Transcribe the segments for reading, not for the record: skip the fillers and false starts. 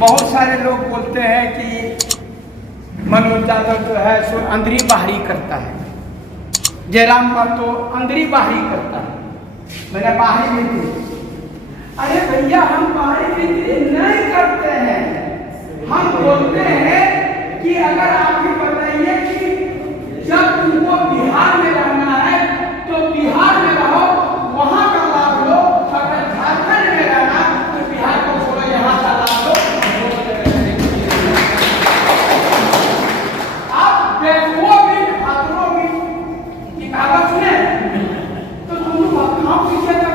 बहुत सारे लोग बोलते हैं कि मनोज यादव जो है सो अंदरी बाहरी करता है, जयराम का तो अंदरी बाहरी करता है, मैंने बाहरी भी दी। अरे भैया हम बाहरी भी नहीं करते हैं, हम बोलते हैं कि अगर आप ही बताइए कि जब तुमको बिहार में रहना है तो बिहार में रहो, वहां का लाभ लो। अगर झारखंड में रहना तो बिहार को छोड़ो, यहाँ का लाभ लो। आप बेकुओं भी भादरों भी की कहावत सुने तो तुम खाओ पीछे कर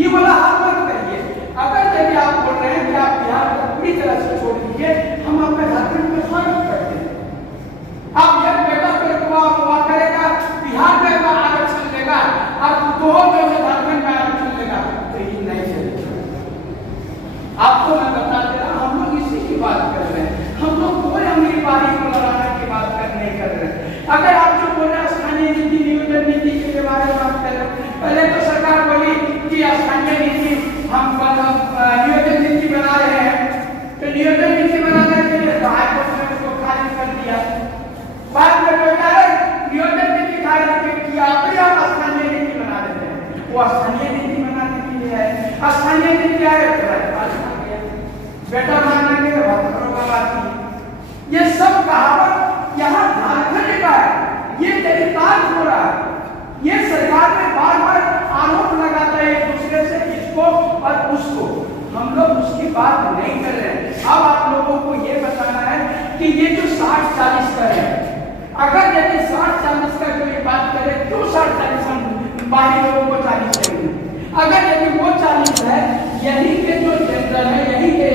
ये वाला हाथ मत करिए। अगर यदि आप बोल रहे हैं कि आप बिहार को पूरी तरह से छोड़ दीजिए, हम आपका झारखंड में स्वागत करते हैं। आप एक बेटा हुआ करेगा, बिहार में आरक्षण लेगा, अब दो जो है झारखंड में आरक्षण लेगा, तो ये नहीं चलेगा। आपको मैं बता दे रहा, हम लोग इसी की बात कर रहे हैं, हम लोग कोई अमीर बारी को लड़ाने की बात नहीं कर रहे। अगर आप जो बोल रहे हैं स्थानीय नीति नियोजन नीति के बारे में बात कर रहे हैं, पहले तो सरकार बोली कि स्थानीय नीति हम नियोजन नीति बना रहे हैं, तो नियोजन नीति बनाने के लिए हाईकोर्ट ने उसको खारिज कर दिया। बाद में नियोजन नीति खारिज किया, फिर आप स्थानीय नीति बना देते हैं। वो स्थानीय नीति बनाने के लिए है, स्थानीय नीति आए बेटा मानना के बात की। ये सब कहावत यहाँ झारखंड का है, ये चरितार्थ हो रहा है। ये सरकार में बार बार आरोप लगाता है एक दूसरे से, इसको और उसको। हम लोग उसकी बात नहीं कर रहे हैं। अब आप लोगों को ये बताना है कि ये जो 60-40 का है, अगर यदि 60-40 का कोई बात करे, क्यों 60-40 हम बाहरी लोगों को 40 देंगे? अगर यदि वो 40 है, यही के जो जनरल है, यही के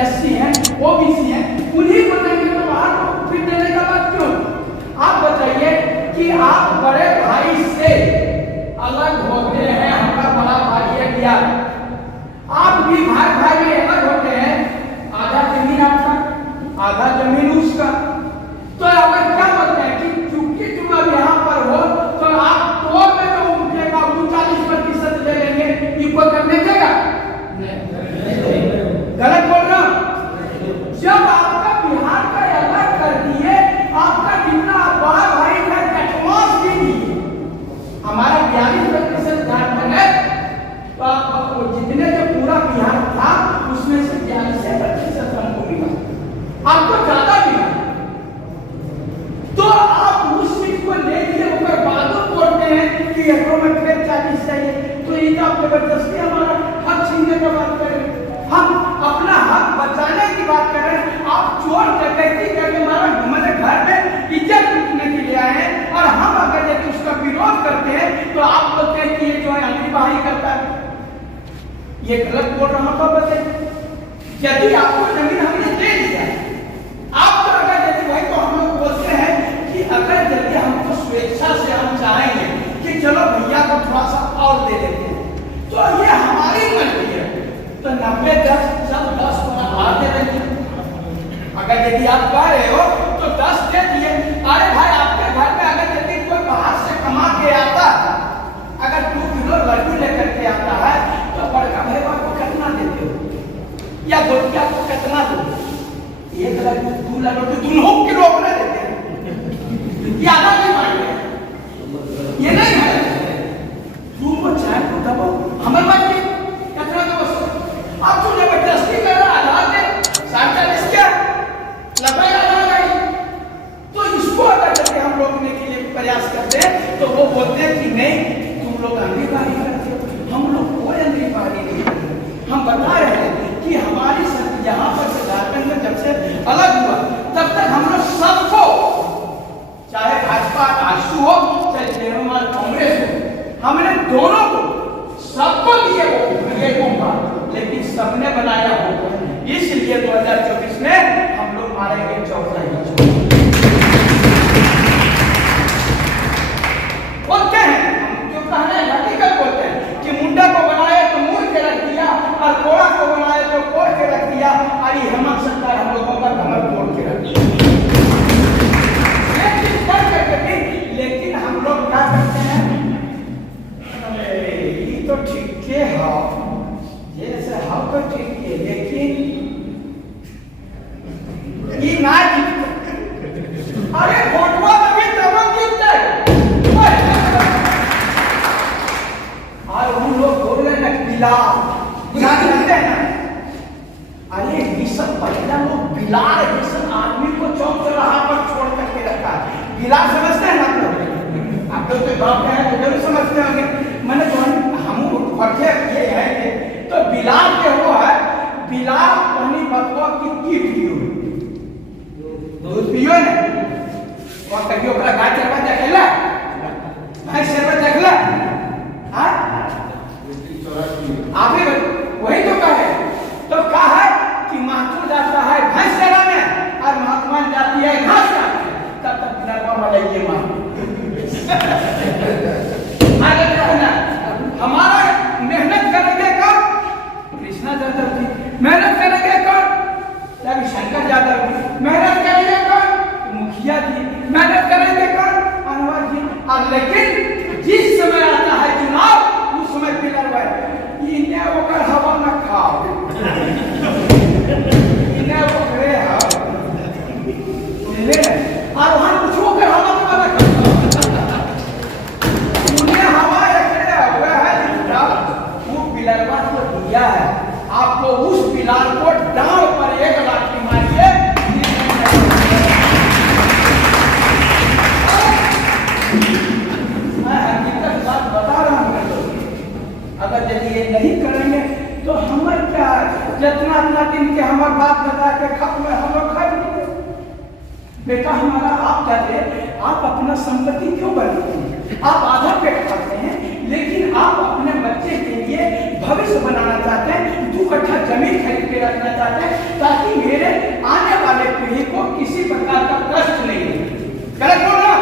एससी है, ओबीसी है, उन्हीं को देंगे, तो वहां को फिर देने का बात क्यों? आप बताइए कि आप बड़े भाई से अलग होते हैं, हमारा बड़ा भाई है क्या? आप भी भाई में अलग होते हैं, आधा जमीन आपका, आधा जमीन उसका। तो अगर क्या बोलते हैं कि चूंकि तुम अब यहाँ पर हो तो आप तो में जो उठेगा वो 40% ले लेंगे, ये कोई करने देगा? गलत बोल रहा हूं? जब आपका बिहार का अलग कर दिए, आपका जितना बड़ा भाई का कटवास भी दिए, हमारा 42% झारखंड है, तो आपको जितने जो पूरा बिहार था उसमें से 42% हमको मिला, आपको ज्यादा मिला। तो आप उस चीज को ले लिए ऊपर बातों बोलते हैं कि में फिर 40 चाहिए, तो ये तो आप जबरदस्ती हमारा हक छीनने का बात करें। हम अपना हक बचाने की बात कर रहे हैं, आप चोर डकैती करके हमारे घर में इज्जत लूटने के लिए आए हैं, और हम अगर यदि उसका विरोध करते हैं तो आप बोलते हैं कि ये जो है अंदरी बाहरी करता है। ये गलत बोल रहा हूं। तो बताइए, यदि आपको जमीन हमने दे दिया, आप तो अगर यदि वही तो हम लोग बोलते हैं कि अगर यदि हमको स्वेच्छा से हम चाहेंगे कि चलो भैया को थोड़ा सा और दे देते हैं, तो ये हमारी मर्जी है, तो 90-10 सब 10 और दे देंगे। अगर यदि आप कह रहे हो तो 10 दे दिए। अरे भाई, आपके घर में अगर यदि कोई बाहर से कमा के आता, अगर 2 किलो लड्डू लेकर के आता है, तो बड़का भाई को कितना देते हो, या गोटिया को कितना दो? 1 लड्डू 2 लड्डू 2 किलो अपने देते हैं, ज्यादा नहीं मांगते, ये नहीं है। तुमको चाय को दबो, हमें बात कितना दो? आप तो जबरदस्ती कर रहा आधार दे 40 क्या 90 आधार नहीं, तो इसको अगर करके हम रोकने के लिए प्रयास करते हैं तो वो बोलते हैं कि नहीं, तुम लोग अंदरी बाहरी करते हो। हम लोग कोई अंदरी बाहरी नहीं करते। हम बता रहे हैं कि हमारी यहाँ पर से झारखंड में जब से अलग हुआ, तब तक हम लोग सबको, चाहे भाजपा आशु हो, चाहे तृणमूल कांग्रेस हो, हमने दोनों को सबको दिए वो, लेकिन सबने बनाया हो। इसलिए 2024 में हम लोग मारेंगे चौथा ही बोलते हैं। हम जो कहना है हकीकत बोलते हैं कि मुंडा को बनाए तो मुड़ के रख दिया, और कोड़ा को बनाए तो कोड़ के रख दिया, और ये हेमंत सरकार हम लोगों का कमर तोड़ के रख दिया। लेकिन हम लोग क्या करते हैं, ये तो ठीक है, जैसे हम तो ठीक है, लेकिन बुला जानते हैं ना? अरे ये सब पहला लोग बिलाल जैसे आदमी को चौक चौराहा पर छोड़ करके रखा है। बिलाल समझते हैं ना आप लोग तो गाँव के हैं तो जरूर समझते होंगे। मैंने जो हम वर्षे किए हैं तो बिलाल के वो है, बिलाल पानी बतवा की पियो दूध पियो ना और कहियो ओकरा गाय चरवा देखला भैंस चरवा देखला हां आप वही तो कहे तो कहा है कि महात्मा जाता है भैंस चराने और महात्मा जाती है घास काटने तब तक बिलाल वाला ये मान आगे कहना हमारा मेहनत करेंगे कब? कृष्णा यादव जी मेहनत करेंगे कब? तभी शंकर यादव जी मेहनत करेंगे कब? मुखिया जी मेहनत करेंगे कब? अनवर जी। अब लेकिन जिस समय आता है चुनाव उस समय पिलर भाई इन्हें वो हवा न खाओ इन्हें वो करे और वहां कुछ होकर हवा न दिया है आपको उस बिलाल को डांव पर एक लाठी मारिए। मैं हकीकत बात बता रहा हूं अगर यदि ये नहीं करेंगे तो हमारे क्या जितना अपना दिन के हमारे बाप दादा के खप में हम लोग खाए बेटा हमारा आप कहते आप अपना संपत्ति क्यों बनाते हैं? आप आधा पेट खाते हैं लेकिन आप अपने बच्चे के लिए भविष्य बनाना चाहते हैं, 2 कट्ठा जमीन खरीद के रखना चाहते हैं ताकि मेरे आने वाले पीढ़ी को किसी प्रकार का कष्ट नहीं हो। गलत हो ना?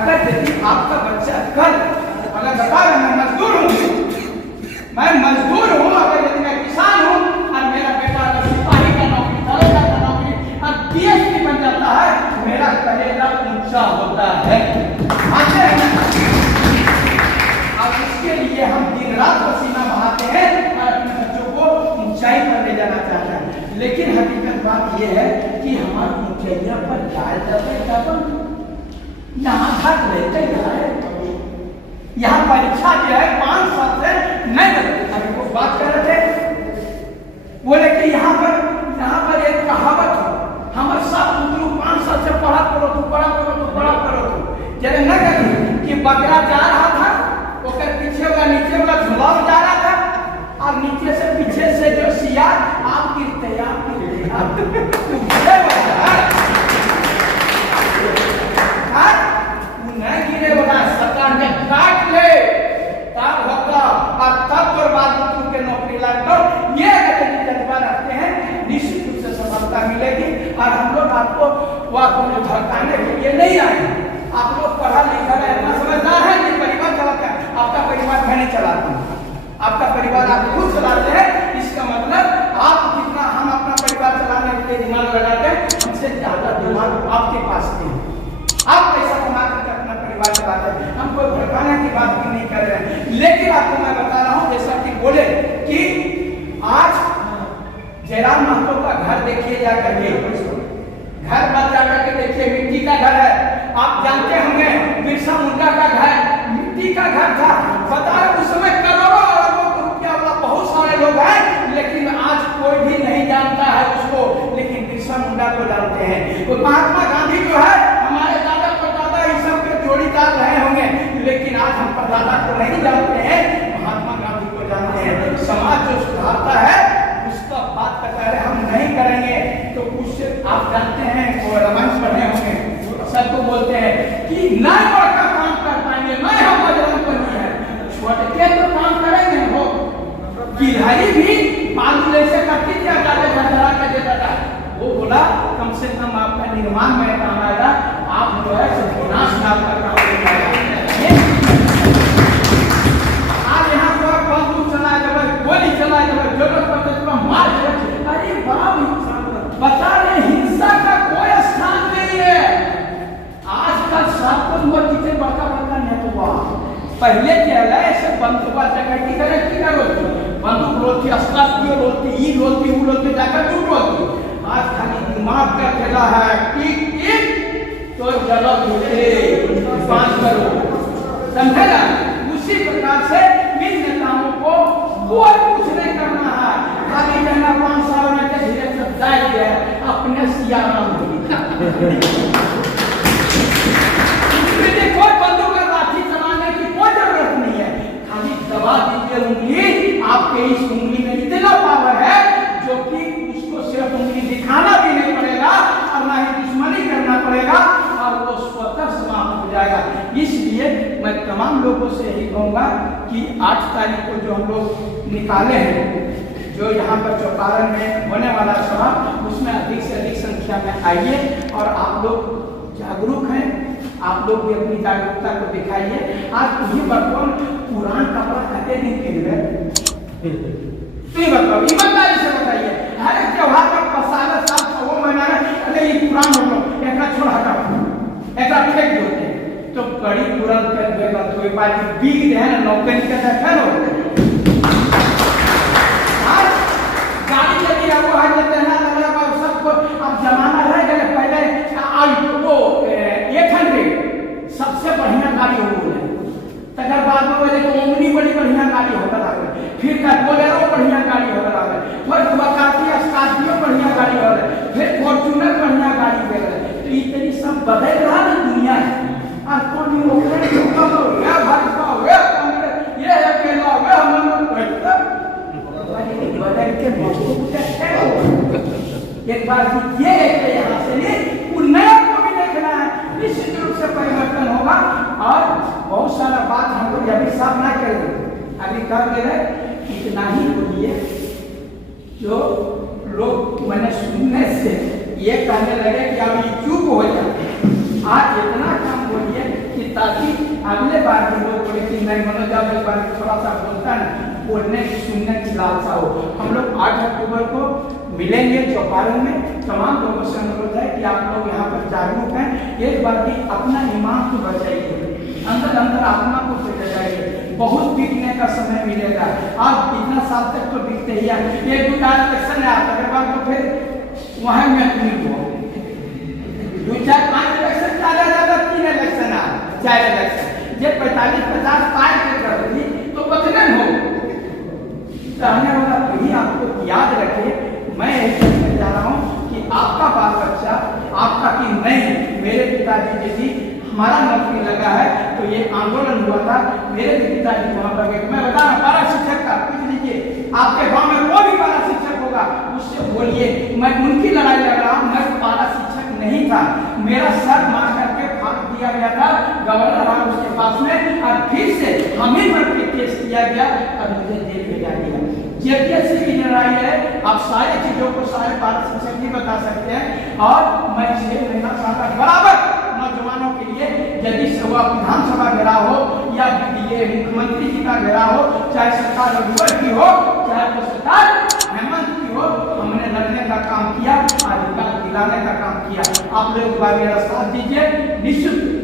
अगर यदि आपका बच्चा कल अगर बता रहा मैं मजदूर हूँ अगर यदि मैं किसान हूँ और मेरा बेटा अगर सिपाही का नौकरी दरोगा का नौकरी और डीएसपी बन जाता है मेरा कलेजा ऊंचा होता है। इसके लिए हम दिन रात पसीना बहाते हैं और अपने बच्चों को ऊंचाई पर ले जाना चाहते हैं। लेकिन हकीकत बात यह है कि हमारे ऊंचाइया पर जाए जाते यहाँ घट लेते यहाँ परीक्षा जो है 5 साल से नहीं अभी वो बात कर रहे थे बोले कि यहाँ पर एक कहावत है हमारे साथ पुत्रू 5 साल से पढ़ा करो तू जब न कही कि बकरा जा रहा था पीछे वाला नीचे वाला झुलाव जा रहा था और नीचे से पीछे से जो सिया आप गिरते नहीं गिरे वाला सरकार ने काट ले तब होगा और तब पर बाद के नौकरी लगता ये अगर जज्बा रखते हैं निश्चित रूप से सफलता मिलेगी। और हम लोग आपको वो धड़काने के लिए नहीं आए। आप लोग पढ़ा लिखा है इतना समझदार है कि परिवार चलाता है। आपका परिवार मैं नहीं चलाता हूँ, आपका परिवार आप खुद चलाते हैं। इसका मतलब आप जितना हम अपना परिवार चलाने के लिए दिमाग लगाते हैं हमसे ज्यादा दिमाग आपके पास नहीं। आप पैसा कमा करके अपना परिवार चलाते हैं। हम कोई भड़काने की बात भी नहीं कर रहे हैं। लेकिन आपको मैं बता रहा हूँ जैसा कि बोले कि आज जयराम महतो का घर देखिए जाकर के घर मत जाकर के देखिए मिट्टी का घर है। आप जानते होंगे बिरसा मुंडा का घर मिट्टी का घर था। बताए उस समय करोड़ों अरबों रुपया वाला बहुत सारे लोग हैं लेकिन आज कोई भी नहीं जानता है उसको। लेकिन बिरसा मुंडा को जानते हैं। तो महात्मा गांधी जो है हमारे दादा परदादा इस सब के जोड़ीदार रहे होंगे लेकिन आज हम परदादा को नहीं जानते हैं, महात्मा गांधी को जानते हैं। समाज जो सुधारता है उसका बात का कार्य हम नहीं करेंगे तो कुछ आप जानते हैं वो रामायण पढ़े होंगे सबको बोलते हैं कि नहीं बड़का काम कर पाएंगे नहीं हम बजरंग बनी है छोटे तो काम करेंगे हो। गिलहरी भी बालू जैसे करती थी जाते घंटा कर देता था। वो बोला कम से कम आपका निर्माण में काम आएगा, आप जो है विनाश नाम का काम आज यहाँ पर बंदूक चलाए जब गोली चलाए जब जरूरत पड़ते तो मार अरे बाप बता रहे हिंसा का कोई स्थान नहीं है। आजकल सबको कितने बड़का नेतवा पहले क्या है ऐसे बंदूक जगह की तरह की रोती बंदूक रोती अस्त्र रोती ई रोती वो रोती जाकर टूट रोती। आज खाली दिमाग का खेला है टिक टिक तो चलो टूटे 5 करोड़ समझे ना। उसी प्रकार से इन नेताओं को कोई कुछ नहीं करना है, खाली कहना 5 साल में के धीरे से जाए गए अपने सियाराम होगी। कोई बंदूक और लाठी चलाने की कोई जरूरत नहीं है, खाली दबा दीजिए उंगली। आपके इस उंगली में इतना पावर है जो कि उसको सिर्फ उंगली दिखाना भी नहीं पड़ेगा और ना ही दुश्मनी करना पड़ेगा और वो स्वतः समाप्त हो जाएगा। इसलिए मैं तमाम लोगों से यही कहूँगा कि 8 तारीख को जो हम लोग निकाले हैं, जो यहाँ पर चौपारण में होने वाला सभा, उसमें अधिक से अधिक संख्या में आइए और आप लोग जागरूक हैं, आप लोग भी अपनी जागरूकता को दिखाइए। आज ये वर्तमान पुरान कपड़ा कहते नहीं फिर तो ये बताओ, ईमानदारी से बताइए, हर एक त्योहार का पसाला साल वो महीना में अरे ये पुरान हो गया, एक छोड़ हटा, एक फेंक देते हैं तो बड़ी तुरंत कर देगा। तो एक बार बीग है ना नौकरी का देखा नो गाड़ी लगी है वो हर जगह ना लगा सबको। अब जमाना रह गया, पहले वो 800 सबसे बढ़िया गाड़ी हो गई, तकर बाद में बोले तो ओमनी बड़ी बढ़िया गाड़ी होता रहा, फिर का बोलेरो बढ़िया गाड़ी होता रहा, फिर दुआकाती स्कॉर्पियो बढ़िया गाड़ी हो रहा, फिर फॉर्च्यूनर बढ़िया गाड़ी दे रहे। तो इतनी सब बदल रहा है दुनिया है। आज कौन ही हो गया तो या भाजपा हो गया कांग्रेस ये अकेला हो गया, हम लोग बैठता बदल के मौसम एक बार ये यहाँ से नहीं नया को भी देखना है, निश्चित रूप से परिवर्तन होगा। और बहुत सारा बात हम लोग अभी साफ ना करेंगे, अभी कर दे रहे इतना ही बोलिए जो लोग मैंने सुनने से ये कहने लगे कि अब ये चुप हो जाए। आज इतना काम बोलिए कि ताकि अगले बार भी लोग बोले कि नहीं मनोज एक बार थोड़ा सा बोलता है बोलने की सुनने की लालसा हो। हम लोग 8 अक्टूबर को मिलेंगे चौपारण में। तमाम लोगों से अनुरोध है कि आप लोग यहाँ पर जागरूक हैं। एक बार भी अपना ईमान को बचाइए, अंदर अंदर आत्मा को बचाइए। बहुत बीतने का समय मिलेगा, आज इतना साल तक तो बीतते ही है। एक 2 इलेक्शन है आपके बाद तो फिर वहाँ में नहीं हुआ 2 4 5 इलेक्शन ज्यादा 3 इलेक्शन आ 4 इलेक्शन ये 45-50 पार के कर दी तो बचने हो चाहने वाला वही आपको याद रखे। मैं यही कहने जा रहा हूँ कि आपका बाल बच्चा आपका कि नहीं, मेरे पिताजी जी हमारा नौकरी लगा है तो ये आंदोलन हुआ था, मेरे पिताजी वहां पर गए। मैं बता रहा पारा शिक्षक का पूछ लीजिए, आपके गांव में कोई भी पारा शिक्षक होगा उससे बोलिए मैं उनकी लड़ाई लड़ रहा हूँ। मैं पारा शिक्षक नहीं था, मेरा सर मार करके फाड़ दिया गया था गवर्नर साहब उसके पास में, और फिर से हम ही पर केस किया गया और मुझे जेल भेजा गया। जेपीएससी की लड़ाई है, आप सारी चीजों को सारे पारा शिक्षक ही बता सकते हैं। और मैं 6 महीना साल बराबर नौजवानों के लिए यदि सभा विधानसभा घेराव हो या ये मुख्यमंत्री जी का घेराव हो, चाहे सरकार रघुवर की हो चाहे तो सरकार हेमंत की हो, हमने लड़ने का काम किया, अधिकार दिलाने का काम किया। आप लोग मेरा साथ दीजिए। निश्चित